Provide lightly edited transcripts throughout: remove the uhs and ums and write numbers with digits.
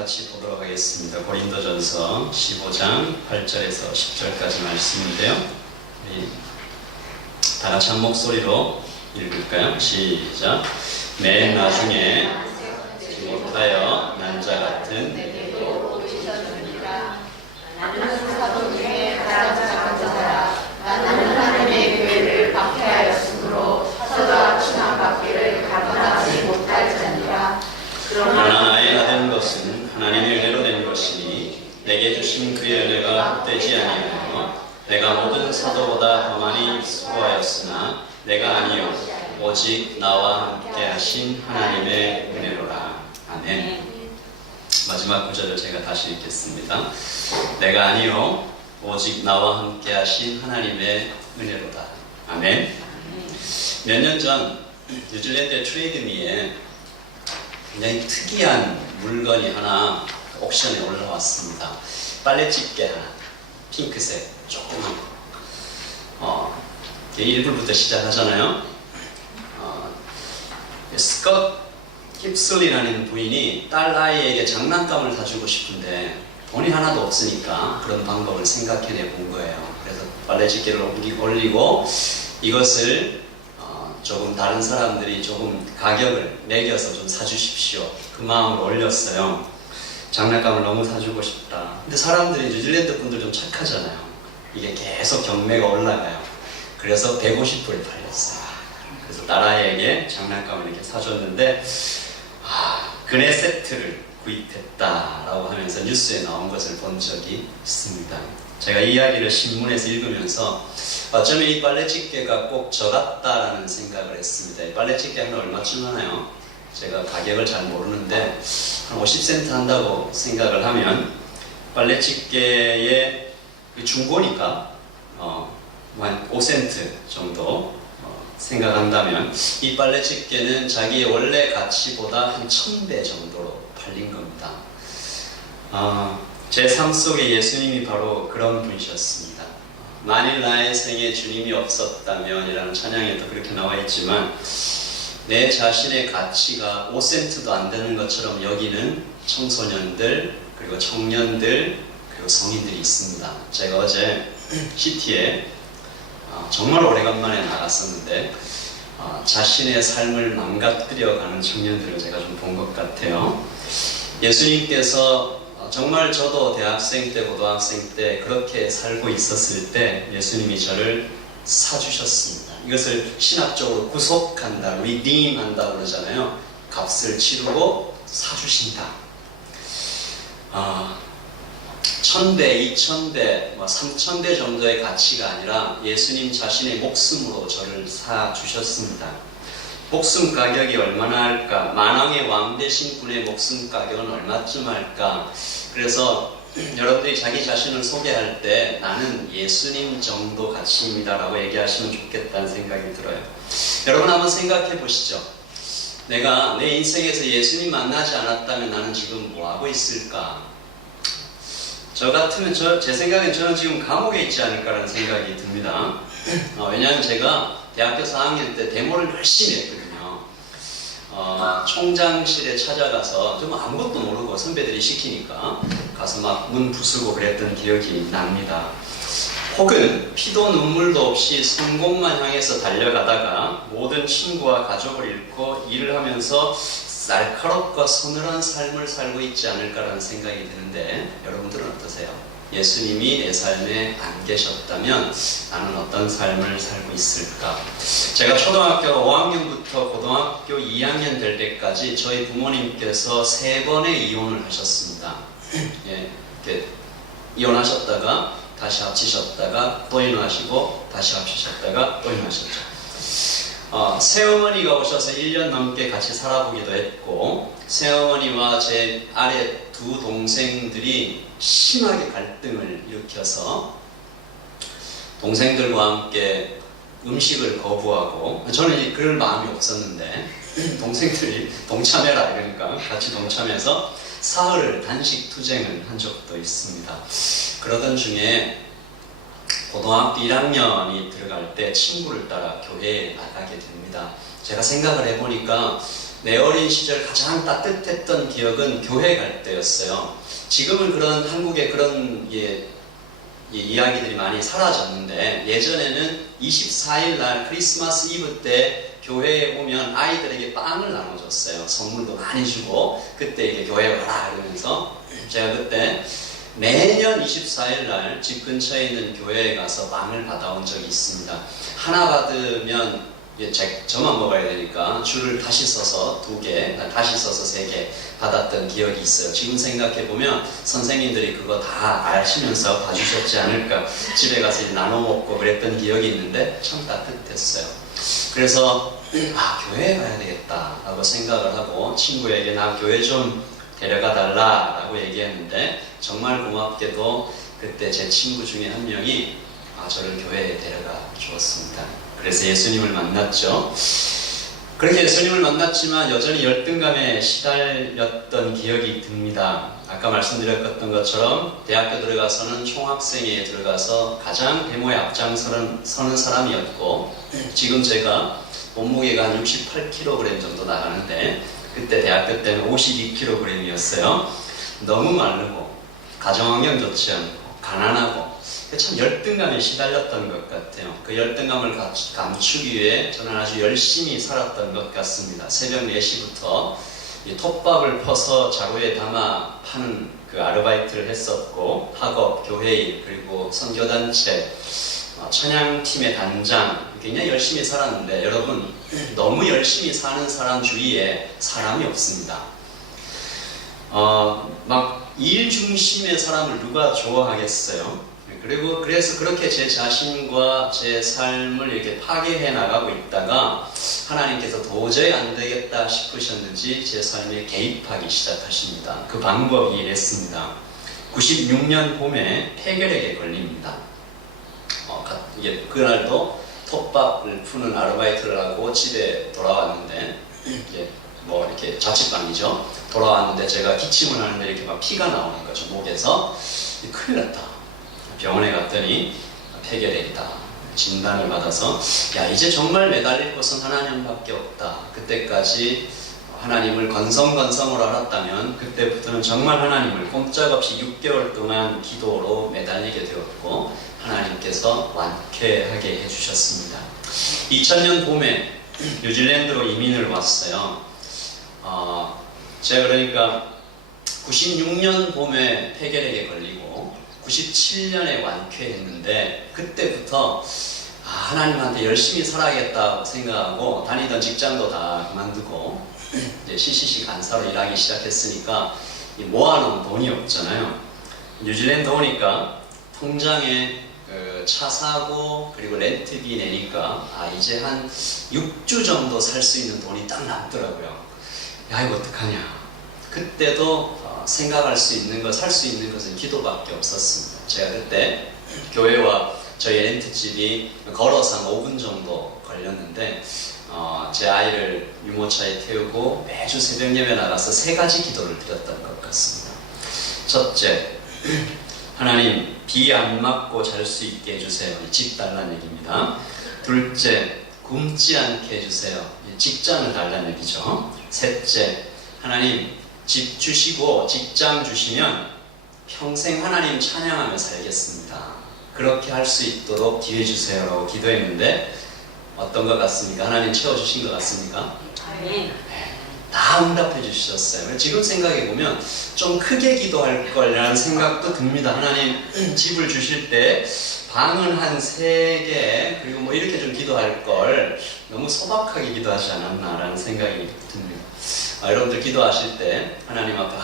같이 보도록 하겠습니다. 고린도전서 15장 8절에서 10절까지 말씀인데요. 우리 다 같이 한 목소리로 읽을까요? 시작. 맨 나중에 못하여 난자 같은 내게도 오시셨느니라. 나는 사도 중에 가장 작은 자라. 나는 하나님의 교회를 박해하였으므로 사도와 칭함받기를 가관하지 못할 자니라. 그러나 나의 된 것은 하나님의 은혜로 된 것이니 내게 주신 그의 은혜가 헛되지 아니하며 내가 모든 사도보다 더 많이 수고하였으나 내가 아니요 오직 나와 함께 하신 하나님의 은혜로라. 아멘. 마지막 구절을 제가 다시 읽겠습니다. 내가 아니요 오직 나와 함께 하신 하나님의 은혜로다. 아멘. 몇 년 전 뉴질랜드 트레이드미에 굉장히 특이한 물건이 하나 옥션에 올라왔습니다. 빨래집게 하나, 핑크색, 조그만 거. 1불부터 시작하잖아요. 스컷 깁슬이라는 부인이 딸 아이에게 장난감을 사주고 싶은데 돈이 하나도 없으니까 그런 방법을 생각해내 본 거예요. 그래서 빨래집게를 올리고 이것을 조금 다른 사람들이 조금 가격을 매겨서 좀 사주십시오. 그 마음으로 올렸어요. 장난감을 너무 사주고 싶다. 근데 사람들이 뉴질랜드 분들 좀 착하잖아요. 이게 계속 경매가 올라가요. 그래서 150불에 팔렸어요. 그래서 딸아이에게 장난감을 이렇게 사줬는데 그네 세트를 구입했다라고 하면서 뉴스에 나온 것을 본 적이 있습니다. 제가 이 이야기를 신문에서 읽으면서 어쩌면 이 빨래집게가 꼭 저 같다라는 생각을 했습니다. 이 빨래집게 하나 얼마쯤 하나요? 제가 가격을 잘 모르는데 한 50센트 한다고 생각을 하면 빨래집게의 중고니까 한 5센트 정도 생각한다면 이 빨래집게는 자기의 원래 가치보다 한 1000배 정도로 팔린 겁니다. 제 삶 속에 예수님이 바로 그런 분이셨습니다. 만일 나의 생에 주님이 없었다면 이라는 찬양에도 그렇게 나와 있지만 내 자신의 가치가 5센트도 안 되는 것처럼 여기는 청소년들 그리고 청년들 그리고 성인들이 있습니다. 제가 어제 시티에 정말 오래간만에 나갔었는데 자신의 삶을 망가뜨려가는 청년들을 제가 좀 본 것 같아요. 예수님께서 정말 저도 대학생 때 고등학생 때 그렇게 살고 있었을 때 예수님이 저를 사주셨습니다. 이것을 신학적으로 구속한다, redeem 한다고 그러잖아요. 값을 치르고 사주신다. 1000배, 2000배, 3000배 정도의 가치가 아니라 예수님 자신의 목숨으로 저를 사주셨습니다. 목숨 가격이 얼마나 할까? 만왕의 왕 되신 분의 목숨 가격은 얼마쯤 할까? 그래서 여러분들이 자기 자신을 소개할 때 나는 예수님 정도 가치입니다 라고 얘기하시면 좋겠다는 생각이 들어요. 여러분 한번 생각해 보시죠. 내가 내 인생에서 예수님 만나지 않았다면 나는 지금 뭐 하고 있을까? 저 같으면 제 생각엔 저는 지금 감옥에 있지 않을까라는 생각이 듭니다. 왜냐하면 제가 대학교 4학년 때 데모를 열심히 했거든요. 총장실에 찾아가서 좀 아무것도 모르고 선배들이 시키니까 가서 막 문 부수고 그랬던 기억이 납니다. 혹은 피도 눈물도 없이 성공만 향해서 달려가다가 모든 친구와 가족을 잃고 일을 하면서 날카롭고 서늘한 삶을 살고 있지 않을까라는 생각이 드는데 여러분들은 어떠세요? 예수님이 내 삶에 안 계셨다면 나는 어떤 삶을 살고 있을까? 제가 초등학교 5학년부터 고등학교 2학년 될 때까지 저희 부모님께서 3번의 이혼을 하셨습니다. 이렇게 이혼하셨다가 다시 합치셨다가 또 이혼하시고 다시 합치셨다가 또 이혼하셨죠. 새어머니가 오셔서 1년 넘게 같이 살아보기도 했고 새어머니와 제 아래 두 동생들이 심하게 갈등을 일으켜서 동생들과 함께 음식을 거부하고 저는 이제 그럴 마음이 없었는데 동생들이 동참해라 이러니까 같이 동참해서 사흘을 단식 투쟁을 한 적도 있습니다. 그러던 중에 고등학교 1학년이 들어갈 때 친구를 따라 교회에 나가게 됩니다. 제가 생각을 해보니까 내 어린 시절 가장 따뜻했던 기억은 교회 갈 때였어요. 지금은 그런 한국의 그런 이야기들이 많이 사라졌는데, 예전에는 24일 날 크리스마스 이브 때 교회에 오면 아이들에게 빵을 나눠줬어요. 선물도 많이 주고, 그때 이게 교회 가라 그러면서 제가 그때 매년 24일 날 집 근처에 있는 교회에 가서 빵을 받아온 적이 있습니다. 하나 받으면 저만 먹어야 되니까 줄을 다시 써서 2개, 다시 써서 3개 받았던 기억이 있어요. 지금 생각해보면 선생님들이 그거 다 아시면서 봐주셨지 않을까. 집에 가서 나눠 먹고 그랬던 기억이 있는데 참 따뜻했어요. 그래서 교회에 가야 되겠다 라고 생각을 하고 친구에게 나 교회 좀 데려가 달라 라고 얘기했는데, 정말 고맙게도 그때 제 친구 중에 한 명이 저를 교회에 데려가 주었습니다. 그래서 예수님을 만났죠. 그렇게 예수님을 만났지만 여전히 열등감에 시달렸던 기억이 듭니다. 아까 말씀드렸던 것처럼 대학교 들어가서는 총학생회에 들어가서 가장 데모에 앞장서는 사람이었고, 지금 제가 몸무게가 한 68kg 정도 나가는데 그때 대학교 때는 52kg이었어요. 너무 마르고 가정환경 좋지 않고 가난하고 참 열등감에 시달렸던 것 같아요. 그 열등감을 감추기 위해 저는 아주 열심히 살았던 것 같습니다. 새벽 4시부터 톱밥을 퍼서 자루에 담아 파는 그 아르바이트를 했었고, 학업, 교회일, 그리고 선교단체, 찬양팀의 단장, 굉장히 열심히 살았는데, 여러분, 너무 열심히 사는 사람 주위에 사람이 없습니다. 막 일 중심의 사람을 누가 좋아하겠어요? 그래서 그렇게 제 자신과 제 삶을 이렇게 파괴해 나가고 있다가 하나님께서 도저히 안 되겠다 싶으셨는지 제 삶에 개입하기 시작하십니다. 그 방법이 이랬습니다. 96년 봄에 폐결핵에 걸립니다. 이게 그날도 톱밥을 푸는 아르바이트를 하고 집에 돌아왔는데, 이렇게 자취방이죠. 돌아왔는데 제가 기침을 하는데 이렇게 막 피가 나오는 거죠, 목에서. 큰일 났다. 병원에 갔더니 폐결핵이다. 진단을 받아서 이제 정말 매달릴 곳은 하나님밖에 없다. 그때까지 하나님을 건성으로 알았다면 그때부터는 정말 하나님을 꼼짝없이 6개월 동안 기도로 매달리게 되었고, 하나님께서 완쾌하게 해주셨습니다. 2000년 봄에 뉴질랜드로 이민을 왔어요. 제가 그러니까 96년 봄에 폐결핵에 걸리고 97년에 완쾌했는데, 그때부터 하나님한테 열심히 살아야겠다고 생각하고 다니던 직장도 다 그만두고 이제 CCC 간사로 일하기 시작했으니까 모아놓은 돈이 없잖아요. 뉴질랜드 오니까 통장에 차 사고 그리고 렌트비 내니까 이제 한 6주 정도 살 수 있는 돈이 딱 남더라고요. 이거 어떡하냐. 그때도 생각할 수 있는 것, 살 수 있는 것은 기도밖에 없었습니다. 제가 그때 교회와 저희 렌트집이 걸어서 한 5분 정도 걸렸는데, 제 아이를 유모차에 태우고 매주 새벽 예배 나가서 3가지 기도를 드렸던 것 같습니다. 첫째, 하나님 비 안 맞고 잘 수 있게 해주세요. 집 달라는 얘기입니다. 둘째, 굶지 않게 해주세요. 직장을 달라는 얘기죠. 셋째, 하나님 집 주시고 직장 주시면 평생 하나님 찬양하며 살겠습니다. 그렇게 할 수 있도록 기회 주세요 라고 기도했는데, 어떤 것 같습니까? 하나님 채워주신 것 같습니까? 네. 다 응답해 주셨어요. 지금 생각해 보면 좀 크게 기도할 거라는 생각도 듭니다. 하나님 집을 주실 때 방은 한 3개, 그리고 이렇게 좀 기도할 걸 너무 소박하게 기도하지 않았나라는 생각이 듭니다. 여러분들 기도하실 때 하나님 앞에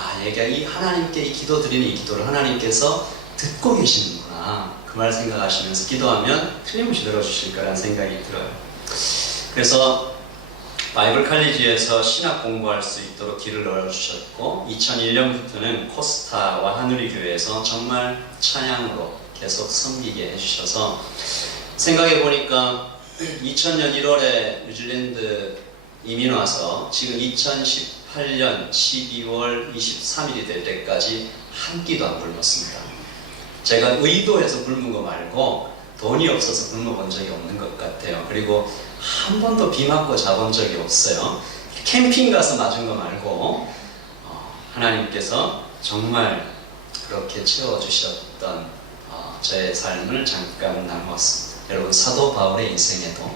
하나님께 이 기도 드리는 이 기도를 하나님께서 듣고 계시는구나, 그 말 생각하시면서 기도하면 틀림없이 들어주실 거라는 생각이 들어요. 그래서 바이블 칼리지에서 신학 공부할 수 있도록 길을 열어주셨고, 2001년부터는 코스타와 하누리 교회에서 정말 찬양으로 계속 섬기게 해주셔서, 생각해보니까 2000년 1월에 뉴질랜드 이민 와서 지금 2018년 12월 23일이 될 때까지 한 끼도 안 굶었습니다. 제가 의도해서 굶은 거 말고 돈이 없어서 굶어본 적이 없는 것 같아요. 그리고 한 번도 비 맞고 자본 적이 없어요. 캠핑 가서 맞은 거 말고 하나님께서 정말 그렇게 채워주셨던 저의 삶을 잠깐 나누었습니다. 여러분, 사도 바울의 인생에도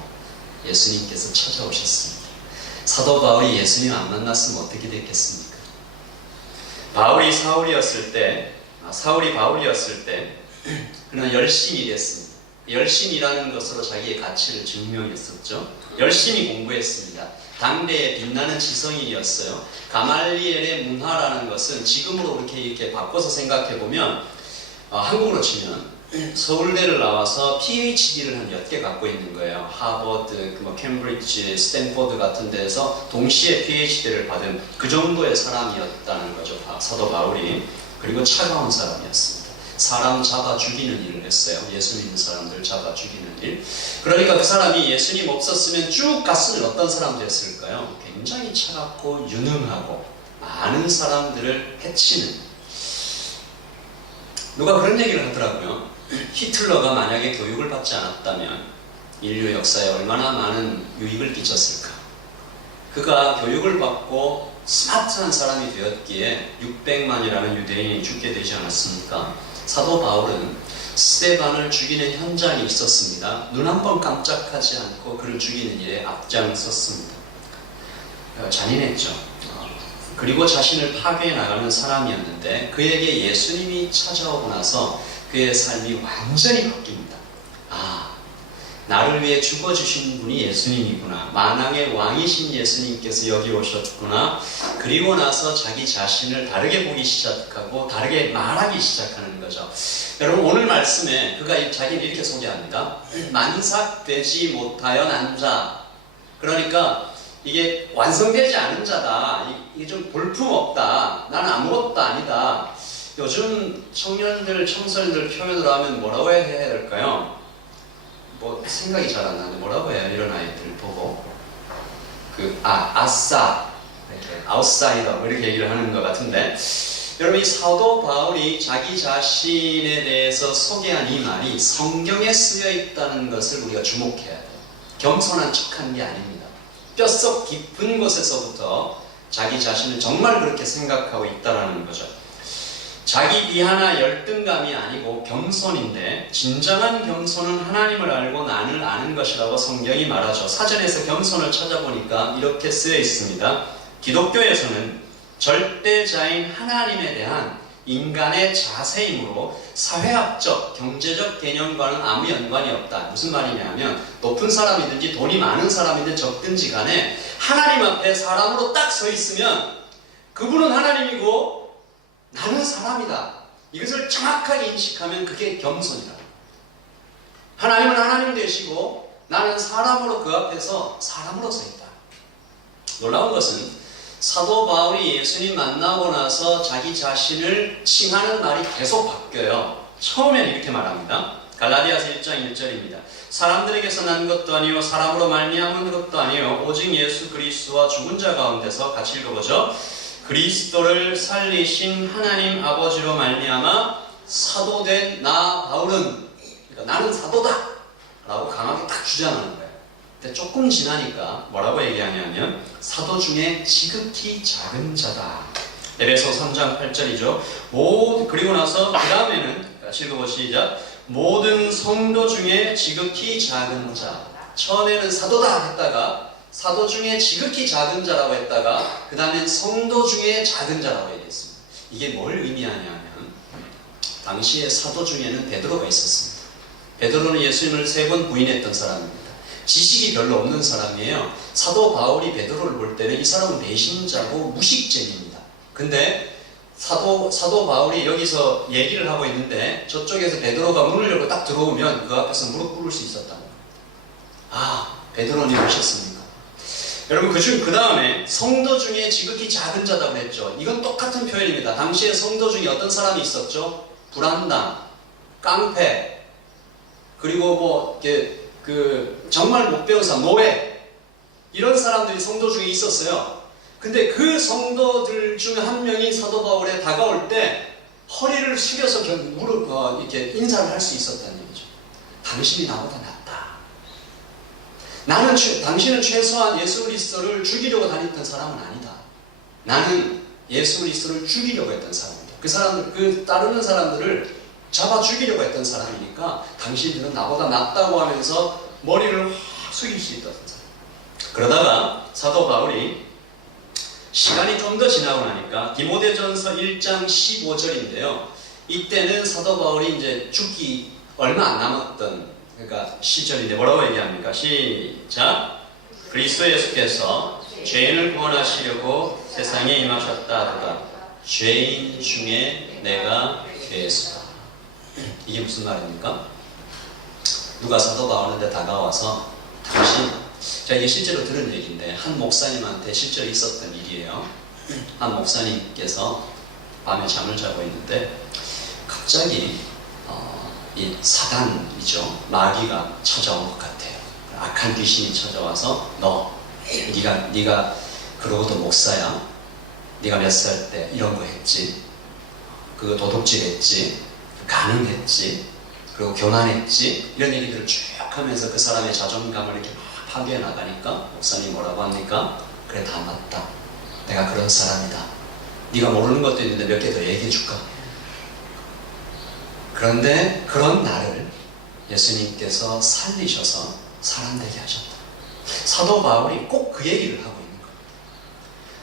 예수님께서 찾아오셨습니다. 사도 바울이 예수님 안 만났으면 어떻게 됐겠습니까? 사울이 바울이었을 때 그는 열심히 일했습니다. 열심히 일하는 것으로 자기의 가치를 증명했었죠. 열심히 공부했습니다. 당대에 빛나는 지성인이었어요. 가말리엘의 문화라는 것은 지금으로 이렇게 바꿔서 생각해보면 한국으로 치면 서울대를 나와서 PhD를 한 몇 개 갖고 있는 거예요. 하버드, 캠브리지, 스탠포드 같은 데서 동시에 PhD를 받은 그 정도의 사람이었다는 거죠. 사도 바울이. 그리고 차가운 사람이었습니다. 사람 잡아 죽이는 일을 했어요. 예수 믿는 사람들 잡아 죽이는 일. 그러니까 그 사람이 예수님 없었으면 쭉 갔으면 어떤 사람 됐을까요? 굉장히 차갑고 유능하고 많은 사람들을 해치는. 누가 그런 얘기를 하더라고요. 히틀러가 만약에 교육을 받지 않았다면 인류 역사에 얼마나 많은 유익을 끼쳤을까. 그가 교육을 받고 스마트한 사람이 되었기에 600만이라는 유대인이 죽게 되지 않았습니까? 사도 바울은 스데반을 죽이는 현장이 있었습니다. 눈 한 번 깜짝하지 않고 그를 죽이는 일에 앞장섰습니다. 잔인했죠. 그리고 자신을 파괴해 나가는 사람이었는데 그에게 예수님이 찾아오고 나서 그의 삶이 완전히 바뀝니다. 나를 위해 죽어주신 분이 예수님이구나. 만왕의 왕이신 예수님께서 여기 오셨구나. 그리고 나서 자기 자신을 다르게 보기 시작하고 다르게 말하기 시작하는 거죠. 여러분, 오늘 말씀에 그가 자기를 이렇게 소개합니다. 만삭되지 못하여 난 자. 그러니까 이게 완성되지 않은 자다. 이게 좀 볼품없다. 나는 아무것도 아니다. 요즘 청년들, 청소년들 표현으로 하면 뭐라고 해야 될까요? 생각이 잘 안 나는데 뭐라고 해요? 이런 아이들 보고 아싸, 이렇게 아웃사이더 이렇게 얘기를 하는 것 같은데, 여러분, 이 사도 바울이 자기 자신에 대해서 소개한 이 말이 성경에 쓰여 있다는 것을 우리가 주목해야 돼요. 겸손한 척한 게 아닙니다. 뼛속 깊은 곳에서부터 자기 자신을 정말 그렇게 생각하고 있다는 거죠. 자기 비하나 열등감이 아니고 겸손인데, 진정한 겸손은 하나님을 알고 나를 아는 것이라고 성경이 말하죠. 사전에서 겸손을 찾아보니까 이렇게 쓰여 있습니다. 기독교에서는 절대자인 하나님에 대한 인간의 자세이므로 사회학적, 경제적 개념과는 아무 연관이 없다. 무슨 말이냐면, 높은 사람이든지 돈이 많은 사람이든 적든지 간에 하나님 앞에 사람으로 딱 서 있으면 그분은 하나님이고 나는 사람이다. 이것을 정확하게 인식하면 그게 겸손이다. 하나님은 하나님 되시고 나는 사람으로 그 앞에서 사람으로 서 있다. 놀라운 것은 사도 바울이 예수님 만나고 나서 자기 자신을 칭하는 말이 계속 바뀌어요. 처음엔 이렇게 말합니다. 갈라디아서 1장 1절입니다. 사람들에게서 난 것도 아니요 사람으로 말미암은 것도 아니요 오직 예수 그리스도와 죽은 자 가운데서, 같이 읽어보죠. 그리스도를 살리신 하나님 아버지로 말미암아 사도된 나 바울은, 그러니까 나는 사도다 라고 강하게 딱 주장하는 거예요. 근데 조금 지나니까 뭐라고 얘기하냐면 사도 중에 지극히 작은 자다. 에베소 3장 8절이죠. 그리고 나서 그 다음에는 같이 읽어보시죠. 모든 성도 중에 지극히 작은 자. 처음에는 사도다 했다가 사도 중에 지극히 작은 자라고 했다가 그 다음엔 성도 중에 작은 자라고 얘기했습니다. 이게 뭘 의미하냐면, 당시에 사도 중에는 베드로가 있었습니다. 베드로는 예수님을 3번 부인했던 사람입니다. 지식이 별로 없는 사람이에요. 사도 바울이 베드로를 볼 때는 이 사람은 배신자고 무식쟁입니다. 근데 사도 바울이 여기서 얘기를 하고 있는데 저쪽에서 베드로가 문을 열고 딱 들어오면 그 앞에서 무릎 꿇을 수 있었다는 겁니다. 베드로님 오셨습니까? 여러분, 그 다음에 성도 중에 지극히 작은 자다고 했죠. 이건 똑같은 표현입니다. 당시에 성도 중에 어떤 사람이 있었죠? 불안당, 깡패, 그리고 정말 못 배운 사람, 노예, 이런 사람들이 성도 중에 있었어요. 근데 그 성도들 중 한 명이 사도 바울에 다가올 때 허리를 숙여서 이렇게 인사를 할 수 있었다는 얘기죠. 당신이 나보다 낫다. 당신은 최소한 예수 그리스도를 죽이려고 다녔던 사람은 아니다. 나는 예수 그리스도를 죽이려고 했던 사람이다. 그 사람들, 그 따르는 사람들을 잡아 죽이려고 했던 사람이니까 당신들은 나보다 낫다고 하면서 머리를 확 숙일 수 있다는 사람. 그러다가 사도 바울이 시간이 좀 더 지나고 나니까 디모데전서 1장 15절인데요. 이때는 사도 바울이 이제 죽기 얼마 안 남았던 그러니까 시절인데 뭐라고 얘기합니까? 시작. 그리스도 예수께서 죄인을 구원하시려고 세상에 임하셨다 하도다. 죄인 중에 내가 괴수다. 이게 무슨 말입니까? 누가 사도 바울한테 다가와서 당신, 제가 이게 실제로 들은 얘기인데 한 목사님한테 실제로 있었던 일이에요. 한 목사님께서 밤에 잠을 자고 있는데 갑자기 이 사단이죠. 마귀가 찾아온 것 같아요. 악한 귀신이 찾아와서 네가 그러고도 목사야. 네가 몇 살 때 이런 거 했지. 그거 도둑질 했지. 가늠했지. 그리고 교만했지. 이런 얘기들을 쭉 하면서 그 사람의 자존감을 이렇게 막 파괴해 나가니까 목사님 뭐라고 합니까? 그래, 다 맞다. 내가 그런 사람이다. 네가 모르는 것도 있는데 몇 개 더 얘기해 줄까? 그런데 그런 나를 예수님께서 살리셔서 사람 되게 하셨다. 사도 바울이 꼭 그 얘기를 하고 있는 거예요.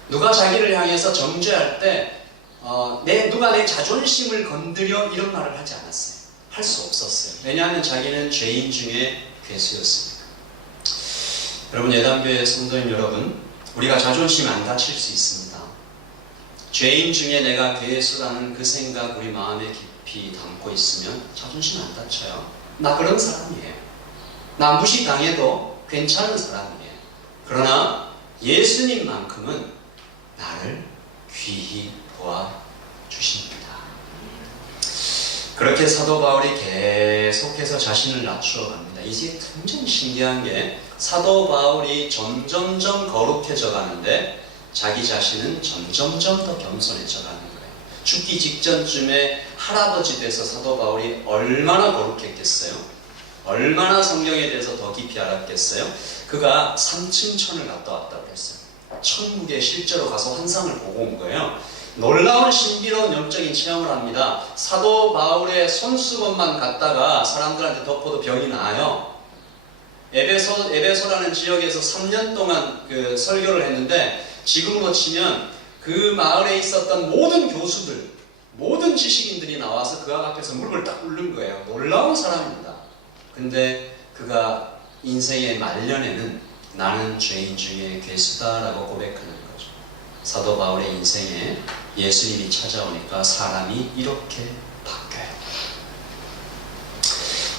누가 자기를 향해서 정죄할 때 누가 내 자존심을 건드려 이런 말을 하지 않았어요. 할 수 없었어요. 왜냐하면 자기는 죄인 중에 괴수였으니까. 여러분, 예담교회 성도님 여러분, 우리가 자존심 안 다칠 수 있습니다. 죄인 중에 내가 괴수라는 그 생각 우리 마음에 깊이 담고 있으면 자존심 안 다쳐요. 나 그런 사람이에요. 나 무시당해도 괜찮은 사람이에요. 그러나 예수님만큼은 나를 귀히 보아주십니다. 그렇게 사도 바울이 계속해서 자신을 낮추어 갑니다. 이게 굉장히 신기한 게 사도 바울이 점점점 거룩해져 가는데 자기 자신은 점점점 더 겸손해져 가는 거예요. 죽기 직전쯤에 할아버지 돼서 사도 바울이 얼마나 거룩했겠어요? 얼마나 성경에 대해서 더 깊이 알았겠어요? 그가 삼층천을 갔다 왔다고 했어요. 천국에 실제로 가서 환상을 보고 온 거예요. 놀라운 신비로운 영적인 체험을 합니다. 사도 바울의 손수건만 갖다가 사람들한테 덮어도 병이 나아요. 에베소라는 지역에서 3년 동안 그 설교를 했는데 지금으로 치면 그 마을에 있었던 모든 교수들, 모든 지식인들이 나와서 그 앞에서 무릎을 딱 꿇는 거예요. 놀라운 사람입니다. 근데 그가 인생의 말년에는 나는 죄인 중에 괴수다라고 고백하는 거죠. 사도 바울의 인생에 예수님이 찾아오니까 사람이 이렇게 바뀌어요.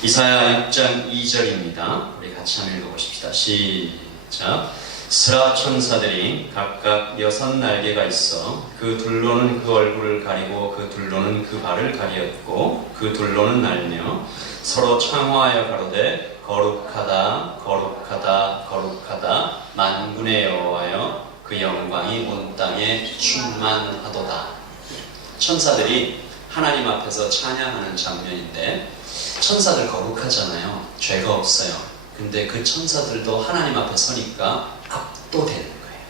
이사야 6장 2절입니다. 우리 같이 한번 읽어보십시다. 시작. 스라 천사들이 각각 6날개가 있어 그 둘로는 그 얼굴을 가리고 그 둘로는 그 발을 가리었고 그 둘로는 날며 서로 창화하여 가로되 거룩하다 거룩하다 거룩하다 만군의 여호와여 그 영광이 온 땅에 충만하도다. 천사들이 하나님 앞에서 찬양하는 장면인데 천사들 거룩하잖아요. 죄가 없어요. 근데 그 천사들도 하나님 앞에 서니까 압도되는 거예요.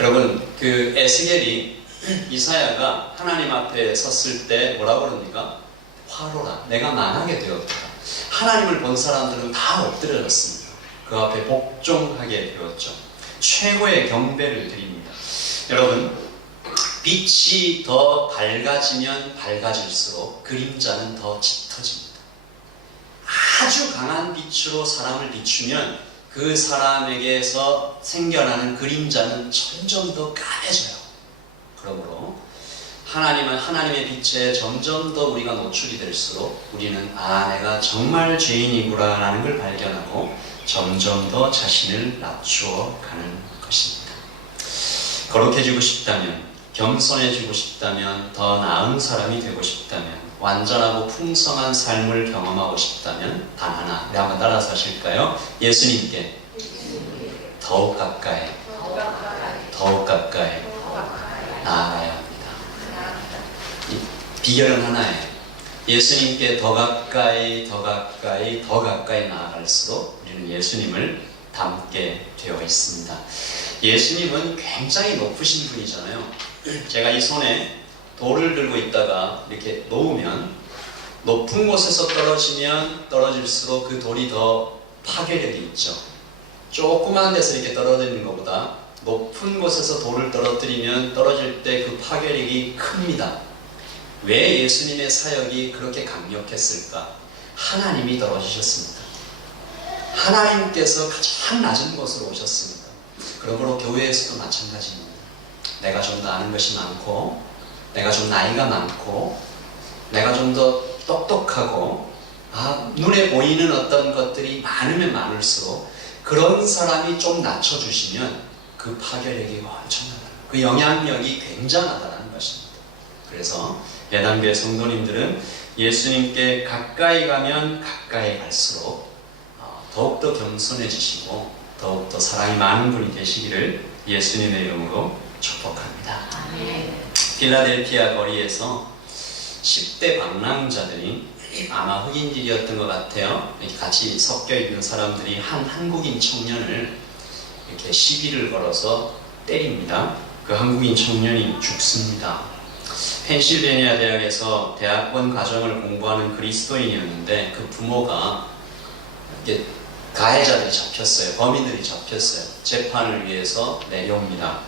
여러분, 그 에스겔이 이사야가 하나님 앞에 섰을 때 뭐라고 그럽니까? 화로라, 내가 망하게 되었다. 하나님을 본 사람들은 다 엎드려졌습니다. 그 앞에 복종하게 되었죠. 최고의 경배를 드립니다. 여러분, 빛이 더 밝아지면 밝아질수록 그림자는 더 짙어집니다. 아주 강한 빛으로 사람을 비추면 그 사람에게서 생겨나는 그림자는 점점 더 까매져요. 그러므로 하나님은 하나님의 빛에 점점 더 우리가 노출이 될수록 우리는 내가 정말 죄인이구나 라는 걸 발견하고 점점 더 자신을 낮추어 가는 것입니다. 거룩해지고 싶다면, 겸손해지고 싶다면, 더 나은 사람이 되고 싶다면, 완전하고 풍성한 삶을 경험하고 싶다면 단 하나, 우리 한번 따라서 하실까요? 예수님께 더욱 가까이 나아가야 합니다. 비결은 하나예요. 예수님께 더 가까이 나아갈수록 우리는 예수님을 담게 되어 있습니다. 예수님은 굉장히 높으신 분이잖아요. 제가 이 손에 돌을 들고 있다가 이렇게 놓으면 높은 곳에서 떨어지면 떨어질수록 그 돌이 더 파괴력이 있죠. 조그만 데서 이렇게 떨어지는 것보다 높은 곳에서 돌을 떨어뜨리면 떨어질 때 그 파괴력이 큽니다. 왜 예수님의 사역이 그렇게 강력했을까? 하나님이 떨어지셨습니다. 하나님께서 가장 낮은 곳으로 오셨습니다. 그러므로 교회에서도 마찬가지입니다. 내가 좀 더 아는 것이 많고, 내가 좀 나이가 많고, 내가 좀 더 똑똑하고, 눈에 보이는 어떤 것들이 많으면 많을수록 그런 사람이 좀 낮춰주시면 그 파괴력이 엄청나다. 그 영향력이 굉장하다는 것입니다. 그래서 예당교회 성도님들은 예수님께 가까이 가면 가까이 갈수록 더욱더 겸손해지시고 더욱더 사랑이 많은 분이 되시기를 예수님의 이름으로 축복합니다. 필라델피아 거리에서 10대 방랑자들이 아마 흑인들이었던 것 같아요. 이렇게 같이 섞여 있는 사람들이 한 한국인 청년을 이렇게 시비를 걸어서 때립니다. 그 한국인 청년이 죽습니다. 펜실베니아 대학에서 대학원 과정을 공부하는 그리스도인이었는데 그 부모가 이렇게 가해자들이 잡혔어요. 범인들이 잡혔어요. 재판을 위해서 내려옵니다.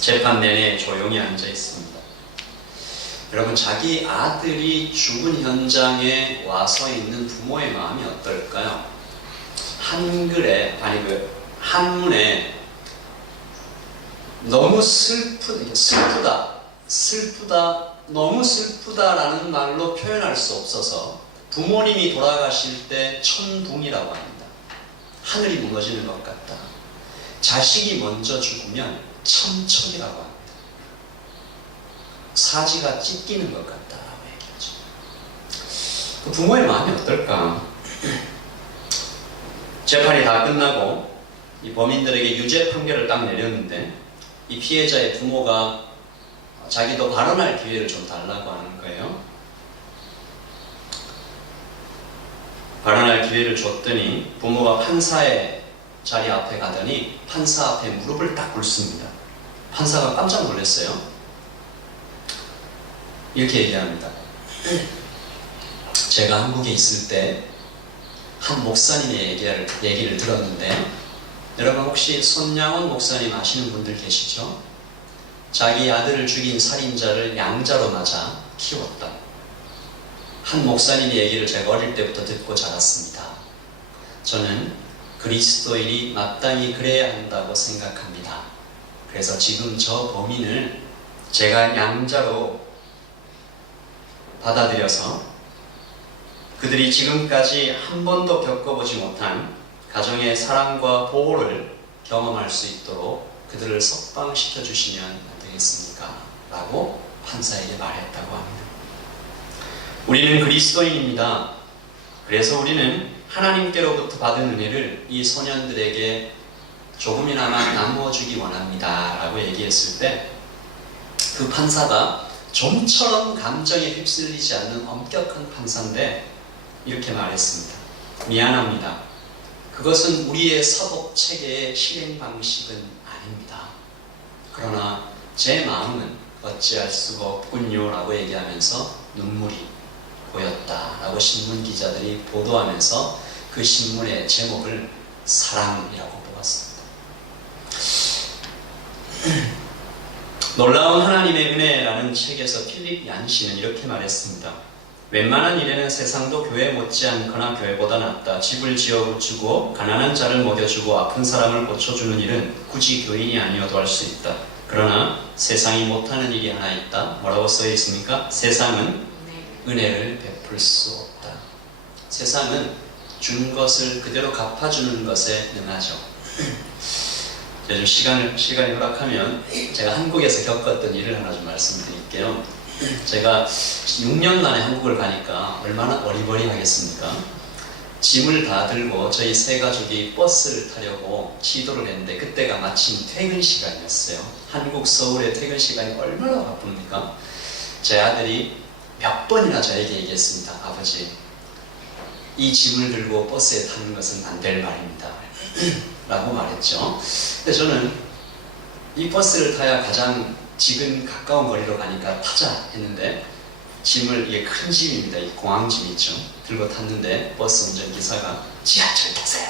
재판 내내 조용히 앉아 있습니다. 여러분, 자기 아들이 죽은 현장에 와서 있는 부모의 마음이 어떨까요? 한문에 너무 슬프다, 너무 슬프다라는 말로 표현할 수 없어서 부모님이 돌아가실 때 천붕이라고 합니다. 하늘이 무너지는 것 같다. 자식이 먼저 죽으면 천척이라고 합니다. 사지가 찢기는 것 같다라고 얘기하죠. 그 부모의 마음이 어떨까? 재판이 다 끝나고 이 범인들에게 유죄 판결을 딱 내렸는데 이 피해자의 부모가 자기도 발언할 기회를 좀 달라고 하는 거예요. 발언할 기회를 줬더니 부모가 판사의 자리 앞에 가더니 판사 앞에 무릎을 딱 꿇습니다. 판사가 깜짝 놀랐어요. 이렇게 얘기합니다. 제가 한국에 있을 때 한 목사님의 얘기를 들었는데, 여러분 혹시 손양원 목사님 아시는 분들 계시죠? 자기 아들을 죽인 살인자를 양자로 맞아 키웠다. 한 목사님의 얘기를 제가 어릴 때부터 듣고 자랐습니다. 저는 그리스도인이 마땅히 그래야 한다고 생각합니다. 그래서 지금 저 범인을 제가 양자로 받아들여서 그들이 지금까지 한 번도 겪어보지 못한 가정의 사랑과 보호를 경험할 수 있도록 그들을 석방시켜 주시면 안 되겠습니까? 라고 판사에게 말했다고 합니다. 우리는 그리스도인입니다. 그래서 우리는 하나님께로부터 받은 은혜를 이 소년들에게 조금이나마 나누어 주기 원합니다. 라고 얘기했을 때 그 판사가 좀처럼 감정에 휩쓸리지 않는 엄격한 판사인데 이렇게 말했습니다. 미안합니다. 그것은 우리의 사법 체계의 실행 방식은 아닙니다. 그러나 제 마음은 어찌할 수가 없군요 라고 얘기하면서 눈물이 보였다 라고 신문 기자들이 보도하면서 그 신문의 제목을 사랑이라고 뽑았습니다. 놀라운 하나님의 은혜라는 책에서 필립 얀시는 이렇게 말했습니다. 웬만한 일에는 세상도 교회 못지않거나 교회보다 낫다. 집을 지어주고 가난한 자를 먹여주고 아픈 사람을 고쳐주는 일은 굳이 교인이 아니어도 할 수 있다. 그러나 세상이 못하는 일이 하나 있다. 뭐라고 써 있습니까? 세상은 은혜를 베풀 수 없다. 세상은 준 것을 그대로 갚아주는 것에 능하죠. 요즘 시간이 허락하면 제가 한국에서 겪었던 일을 하나 좀 말씀드릴게요. 제가 6년 만에 한국을 가니까 얼마나 어리버리하겠습니까? 짐을 다 들고 저희 세 가족이 버스를 타려고 시도를 했는데 그때가 마침 퇴근 시간이었어요. 한국 서울의 퇴근 시간이 얼마나 바쁩니까? 제 아들이 몇 번이나 저에게 얘기했습니다. 아버지, 이 짐을 들고 버스에 타는 것은 안 될 말입니다. 라고 말했죠. 근데 저는 이 버스를 타야 가장 지금 가까운 거리로 가니까 타자 했는데, 짐을, 이게 큰 짐입니다. 이 공항짐 있죠. 들고 탔는데 버스 운전기사가 지하철 타세요.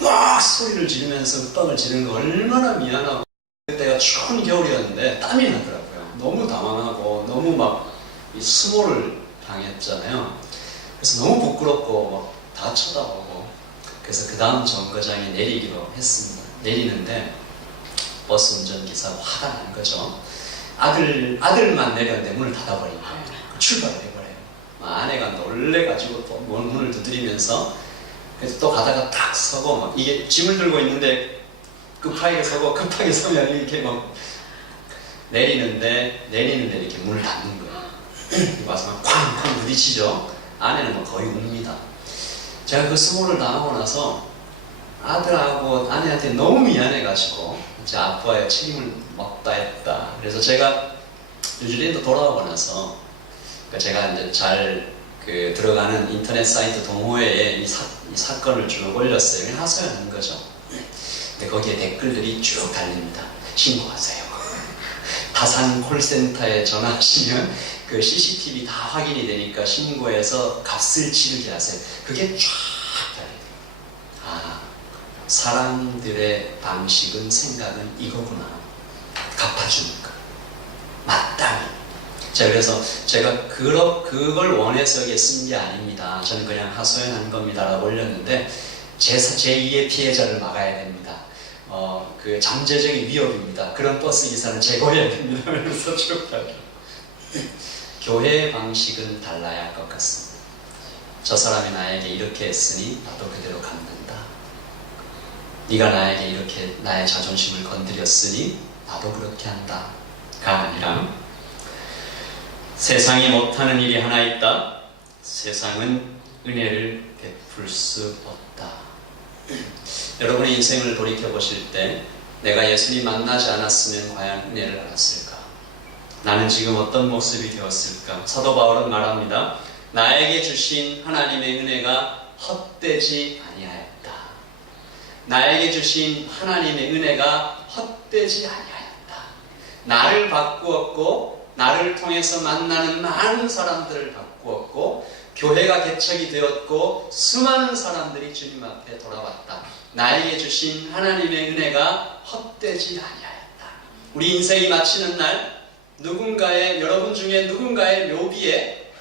막 소리를 지르면서 윽박을 지르는 거 얼마나 미안하고, 그때가 추운 겨울이었는데 땀이 나더라고요. 너무 당황하고 너무 막 이 수모를 당했잖아요. 그래서 너무 부끄럽고 막 다 쳐다보고, 그래서 그 다음 정거장에 내리기로 했습니다. 내리는데 버스 운전기사가 화가 난 거죠. 아들만 내렸는데 문을 닫아버린 거예요. 출발을 해버려요. 아내가 놀래가지고 또 문을 두드리면서, 그래서 또 가다가 딱 서고, 막 이게 짐을 들고 있는데 급하게 서고, 급하게 서면 이렇게 막 내리는데 이렇게 문을 닫는 거예요. 와서 막 쾅쾅 부딪히죠. 아내는 막 거의 웁니다. 제가 그 수모를 당하고 나서 아들하고 아내한테 너무 미안해가지고 이제 아빠의 책임을 묻다 했다. 그래서 제가 뉴질랜드 돌아오고 나서 제가 이제 잘 들어가는 인터넷 사이트 동호회에 이 사건을 쭉 올렸어요. 하소연한 거죠. 근데 거기에 댓글들이 쭉 달립니다. 신고하세요. 다산 콜센터에 전화하시면 그 CCTV 다 확인이 되니까 신고해서 값을 치르게 하세요. 그게 쫙 달립니다. 아, 사람들의 방식은, 생각은 이거구나. 갚아주니까. 마땅히. 자, 그래서 제가 그걸 원해서 이게 쓴 게 아닙니다. 저는 그냥 하소연한 겁니다. 라고 올렸는데, 제2의 피해자를 막아야 됩니다. 그 잠재적인 위협입니다. 그런 버스 기사는 제거해야 됩니다. 그래서 쭉 달려. 교회의 방식은 달라야 할 것 같습니다. 저 사람이 나에게 이렇게 했으니 나도 그대로 갚는다. 네가 나에게 이렇게 나의 자존심을 건드렸으니 나도 그렇게 한다. 가 아니라, 세상이 못하는 일이 하나 있다. 세상은 은혜를 베풀 수 없다. 여러분의 인생을 돌이켜보실 때 내가 예수님 만나지 않았으면 과연 은혜를 알았을까? 나는 지금 어떤 모습이 되었을까? 사도 바울은 말합니다. 나에게 주신 하나님의 은혜가 헛되지 아니하였다. 나에게 주신 하나님의 은혜가 헛되지 아니하였다. 나를 바꾸었고, 나를 통해서 만나는 많은 사람들을 바꾸었고, 교회가 개척이 되었고, 수많은 사람들이 주님 앞에 돌아왔다. 나에게 주신 하나님의 은혜가 헛되지 아니하였다. 우리 인생이 마치는 날, 여러분 중에 누군가의 묘비에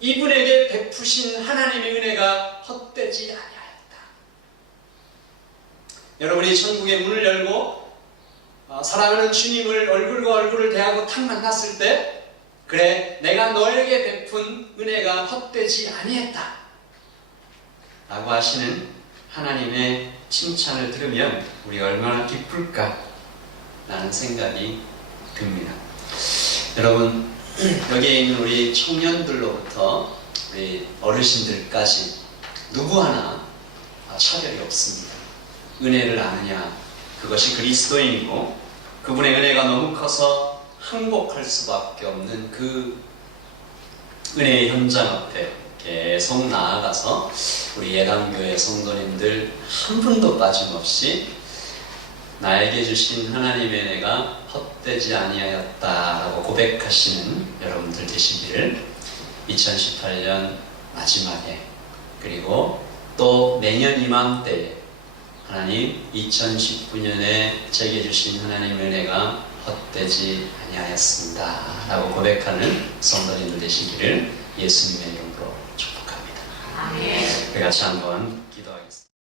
이분에게 베푸신 하나님의 은혜가 헛되지 아니하였다. 여러분이 천국의 문을 열고 사랑하는 주님을 얼굴과 얼굴을 대하고 탁 만났을 때, 그래, 내가 너에게 베푼 은혜가 헛되지 아니했다 라고 하시는 하나님의 칭찬을 들으면 우리가 얼마나 기쁠까 라는 생각이 듭니다. 여러분, 여기에 있는 우리 청년들로부터 우리 어르신들까지 누구 하나 차별이 없습니다. 은혜를 아느냐, 그것이 그리스도인이고, 그분의 은혜가 너무 커서 항복할 수밖에 없는 그 은혜의 현장 앞에 계속 나아가서 우리 예당교회 성도님들 한 분도 빠짐없이 나에게 주신 하나님의 은혜가 헛되지 아니하였다라고 고백하시는 여러분들 되시기를 2018년 마지막에, 그리고 또 매년 이맘때에 하나님 2019년에 제게 주신 하나님의 은혜가 헛되지 아니하였습니다 라고 고백하는 성도님들 되시기를 예수님의 이름으로 축복합니다. 아멘. 우리 같이 한번